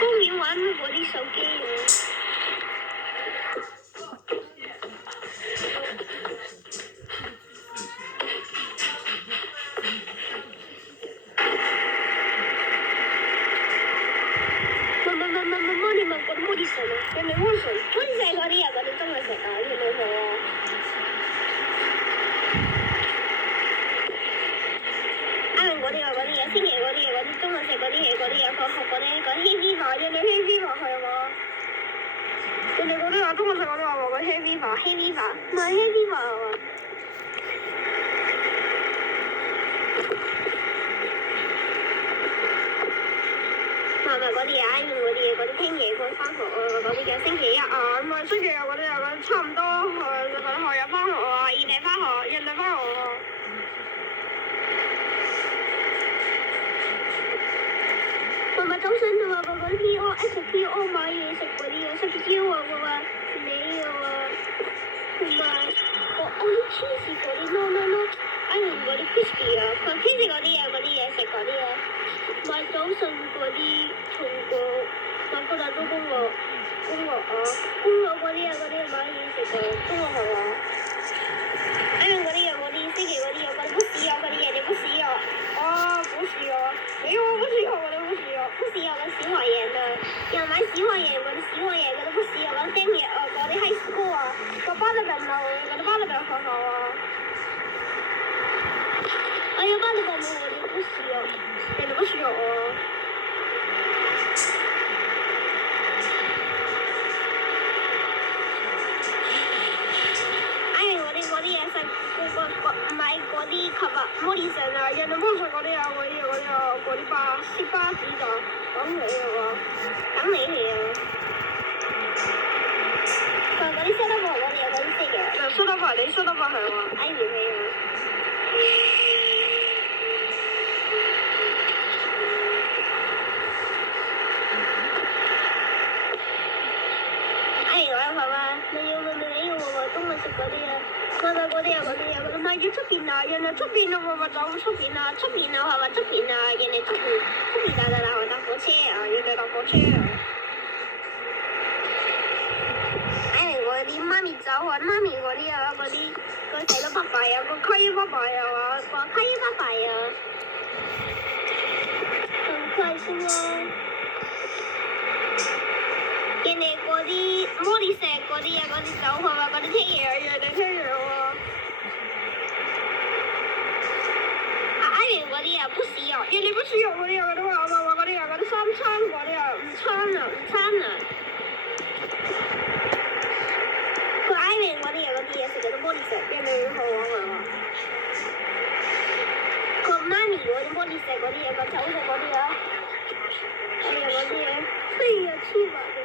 公園玩嗰啲手機嘅。人哋溫水嗰啲人嗰啲中意食啊，呢啲好啊。嗰啲嘢，星期嗰啲嘢，嗰啲中意食嗰啲嘢，嗰啲嘢，佢學嗰啲heavy飯，人哋heavy飯係嘛？人哋嗰啲話中意食嗰啲話話heavy飯，唔係heavy飯係嘛？嗰啲嘢，嗰啲嘢，嗰啲聽嘢，佢翻學啊，嗰啲嘅星期一啊，咁啊星期日嗰啲啊，差唔多學日翻學啊，人哋翻學啊。媽媽早上就話嗰啲 PO 買嘢食嗰啲啊，食蕉啊，佢話沒有啊，同埋我啲 cheese 嗰啲 no， 嗰啲 crispy 啊，佢 crispy 嗰啲嘢食嗰啲啊，買早上嗰啲同個買嗰大都公樂嗰啲買嘢食嘅，中學係嘛？嗰啲星期嗰啲有嗰啲不是有嗰啲嘢，你不是有啊？不是有，沒有不是有，我都不是有，不是有個小學嘢啊，又買小學嘢嗰啲不是有嗰啲嘢啊，嗰啲 high school 啊，個巴勒餅啊，嗰啲巴勒餅學校啊，哎呀巴勒餅嗰啲不是有，人哋不是有啊。買嗰啲級啊，摩利臣啊，人哋摩利臣嗰啲啊，嗰啲巴士就等你啊嘛，等你去啊。嗰啲蘇打粉嗰啲有嗰啲色嘅。蘇打粉係嘛？哎唔係啊。中文食嗰啲啊，嗰啲買咗出邊啊，人哋出邊啊，我走出邊啊，出邊啊，人哋出邊搭火車啊，人哋搭火車啊。嗰啲媽咪走啊，媽咪嗰啲啊，嗰細佬拜拜啊，個溪拜拜啊，話溪拜拜啊，咁開心啊！人哋嗰啲摩利石嗰啲啊，嗰啲走係嘛，嗰啲聽嘢啊，人哋聽嘢喎。嗰啲啊，不是啊，人哋不是啊，嗰啲啊，嗰啲話嗰啲啊，嗰啲三餐嗰啲啊，午餐啊。佢Ivan嗰啲嘢食嗰啲摩利石，人哋好啊嘛。佢媽咪嗰啲摩利石嗰啲嘢，個走嘅嗰啲啊，嗰啲嘢，哎呀黐埋嘅。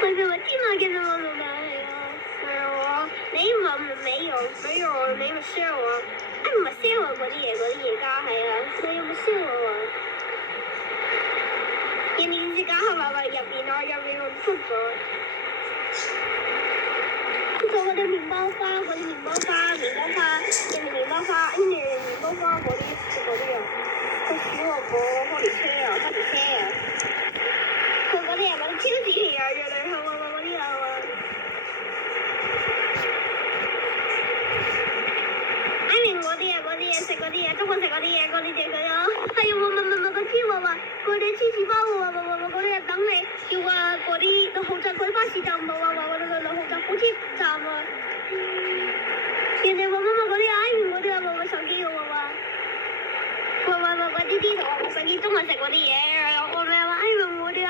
我怎麼這麼跟着我媽媽係啊？你唔沒 share 啊？唔係 share 嗰啲嘢家係啊？你有冇 share 啊？人哋啲家係咪入邊我出咗？做嗰啲麵包花，人哋麵包花嗰啲啊，佢小學個開車啊，佢嗰啲啊，嗰啲超市啊，人哋係嗰啲啊嘛。嗰啲嘢食嗰啲嘢，中國食嗰啲嘢，嗰啲嘢佢啊，係啊，個豬話嗰啲芝士包嗰啲啊等你，叫啊嗰啲六號站嗰啲巴士站冇啊，話六號站火車站啊，人哋話嗰啲嗰啲啊，手機喎話啲同手機中國食嗰啲嘢，我咪話嗰啲啊，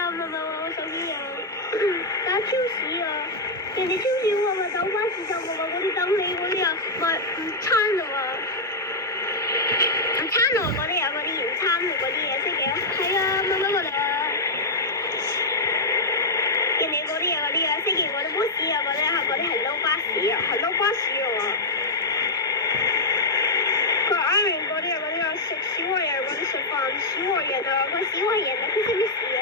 我手機啊，打超市啊，人哋超市話走巴士站話嗰啲等你嗰啲啊，咪午餐啊嘛。餐啊嗰啲啊，嗰啲午餐嗰啲嘢識嘅，係啊，我哋啊，人哋嗰啲啊，識嘅嗰啲巴士啊，嗰啲係撈巴士啊，係撈巴士啊嘛。佢Ivan嗰啲啊，食小黃人嗰啲食飯，小黃人啊，個小黃人啊，佢識咩事啊？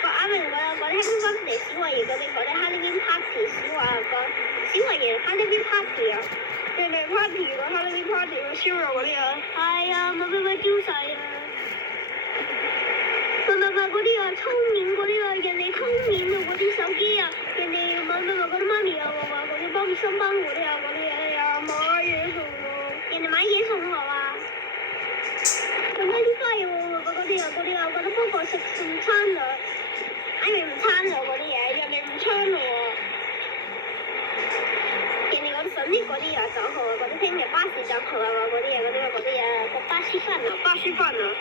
個啱明我哋 Happy Birthday 小黃人嗰啲，我哋 Halloween Party 小黃人 Halloween Party 啊！人哋 party 個 Halloween Party 個燒肉嗰啲啊，係啊，咪丟晒啊！咪嗰啲啊，聰明嗰啲啊，人哋聰明啊嗰啲手機啊，人哋咪嗰啲媽咪啊，話嗰啲幫你上班嗰啲啊，嗰啲哎呀買嘢送喎，人哋買嘢送我啊！咁呢啲花嘢喎，嗰啲啊，我覺得幫我食午餐啊，I mean 午餐啊嗰啲嘢，人哋午餐喎。人哋嗰啲粉啲嗰啲啊，9號啊，嗰啲聽日巴士10號啊，嗰啲啊，個巴士飯啊。